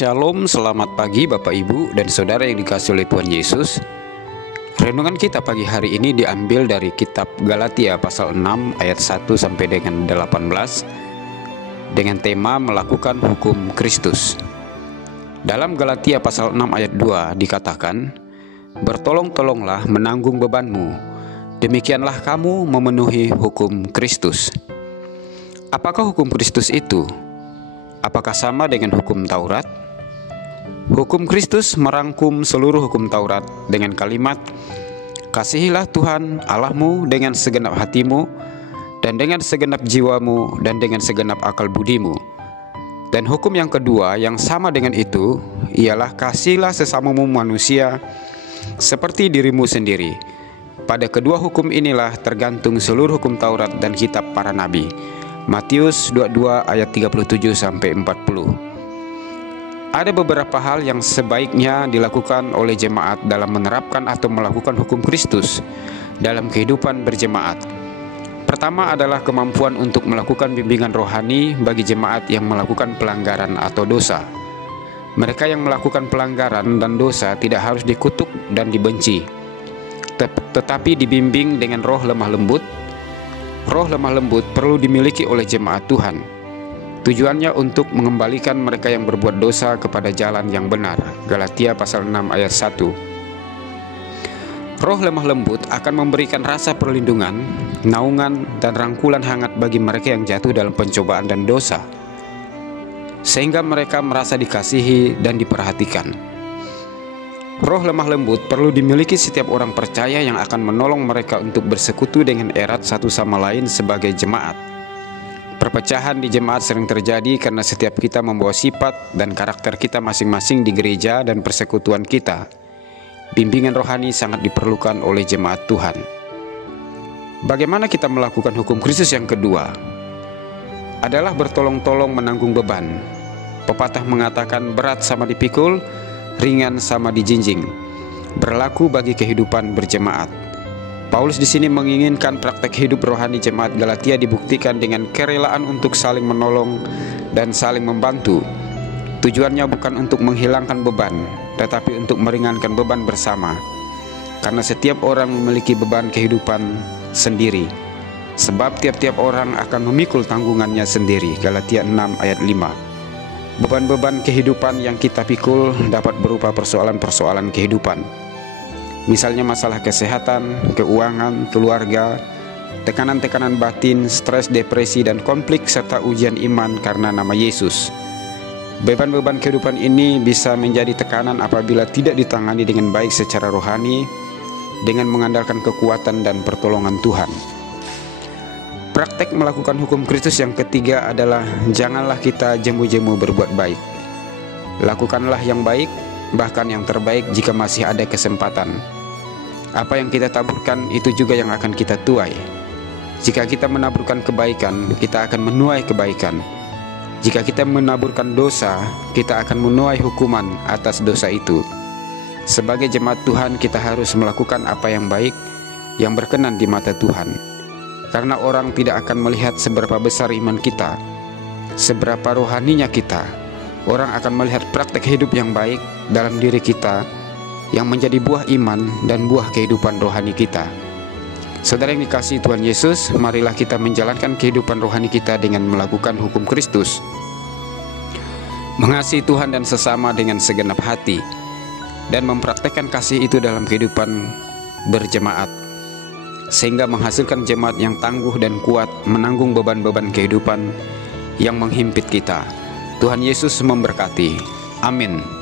Shalom, selamat pagi Bapak Ibu dan Saudara yang dikasihi oleh Tuhan Yesus. Renungan kita pagi hari ini diambil dari kitab Galatia pasal 6 ayat 1 sampai dengan 18 dengan tema melakukan hukum Kristus. Dalam Galatia pasal 6 ayat 2 dikatakan, "Bertolong-tolonglah menanggung bebanmu, demikianlah kamu memenuhi hukum Kristus." Apakah hukum Kristus itu? Apakah sama dengan hukum Taurat? Hukum Kristus merangkum seluruh hukum Taurat dengan kalimat, "Kasihilah Tuhan Allahmu dengan segenap hatimu, dan dengan segenap jiwamu, dan dengan segenap akal budimu." Dan hukum yang kedua yang sama dengan itu ialah, "Kasihilah sesamamu manusia seperti dirimu sendiri." Pada kedua hukum inilah tergantung seluruh hukum Taurat dan kitab para nabi. Matius 22 ayat 37 sampai 40. Ada beberapa hal yang sebaiknya dilakukan oleh jemaat dalam menerapkan atau melakukan hukum Kristus dalam kehidupan berjemaat. Pertama adalah kemampuan untuk melakukan bimbingan rohani bagi jemaat yang melakukan pelanggaran atau dosa. Mereka yang melakukan pelanggaran dan dosa tidak harus dikutuk dan dibenci, tetapi dibimbing dengan roh lemah lembut. Roh lemah lembut perlu dimiliki oleh jemaat Tuhan. Tujuannya untuk mengembalikan mereka yang berbuat dosa kepada jalan yang benar. Galatia pasal 6 ayat 1. Roh lemah lembut akan memberikan rasa perlindungan, naungan, dan rangkulan hangat bagi mereka yang jatuh dalam pencobaan dan dosa, sehingga mereka merasa dikasihi dan diperhatikan. Roh lemah lembut perlu dimiliki setiap orang percaya yang akan menolong mereka untuk bersekutu dengan erat satu sama lain sebagai jemaat. Perpecahan di jemaat sering terjadi karena setiap kita membawa sifat dan karakter kita masing-masing di gereja dan persekutuan kita. Bimbingan rohani sangat diperlukan oleh jemaat Tuhan. Bagaimana kita melakukan hukum Kristus yang kedua? Adalah bertolong-tolong menanggung beban. Pepatah mengatakan berat sama dipikul, ringan sama dijinjing. Berlaku bagi kehidupan berjemaat. Paulus di sini menginginkan praktek hidup rohani jemaat Galatia dibuktikan dengan kerelaan untuk saling menolong dan saling membantu. Tujuannya bukan untuk menghilangkan beban, tetapi untuk meringankan beban bersama. Karena setiap orang memiliki beban kehidupan sendiri, sebab tiap-tiap orang akan memikul tanggungannya sendiri. Galatia 6 ayat 5. Beban-beban kehidupan yang kita pikul dapat berupa persoalan-persoalan kehidupan. Misalnya masalah kesehatan, keuangan, keluarga, tekanan-tekanan batin, stres, depresi, dan konflik, serta ujian iman karena nama Yesus. Beban-beban kehidupan ini bisa menjadi tekanan apabila tidak ditangani dengan baik secara rohani, dengan mengandalkan kekuatan dan pertolongan Tuhan. Praktek melakukan hukum Kristus yang ketiga adalah janganlah kita jemu-jemu berbuat baik. Lakukanlah yang baik, bahkan yang terbaik jika masih ada kesempatan. Apa yang kita taburkan itu juga yang akan kita tuai. Jika kita menaburkan kebaikan, kita akan menuai kebaikan. Jika kita menaburkan dosa, kita akan menuai hukuman atas dosa itu. Sebagai jemaat Tuhan, kita harus melakukan apa yang baik, yang berkenan di mata Tuhan. Karena orang tidak akan melihat seberapa besar iman kita, seberapa rohaninya kita. Orang akan melihat praktek hidup yang baik dalam diri kita yang menjadi buah iman dan buah kehidupan rohani kita. Saudara yang dikasihi Tuhan Yesus, marilah kita menjalankan kehidupan rohani kita dengan melakukan hukum Kristus. Mengasihi Tuhan dan sesama dengan segenap hati, dan mempraktekkan kasih itu dalam kehidupan berjemaat, sehingga menghasilkan jemaat yang tangguh dan kuat menanggung beban-beban kehidupan yang menghimpit kita. Tuhan Yesus memberkati. Amin.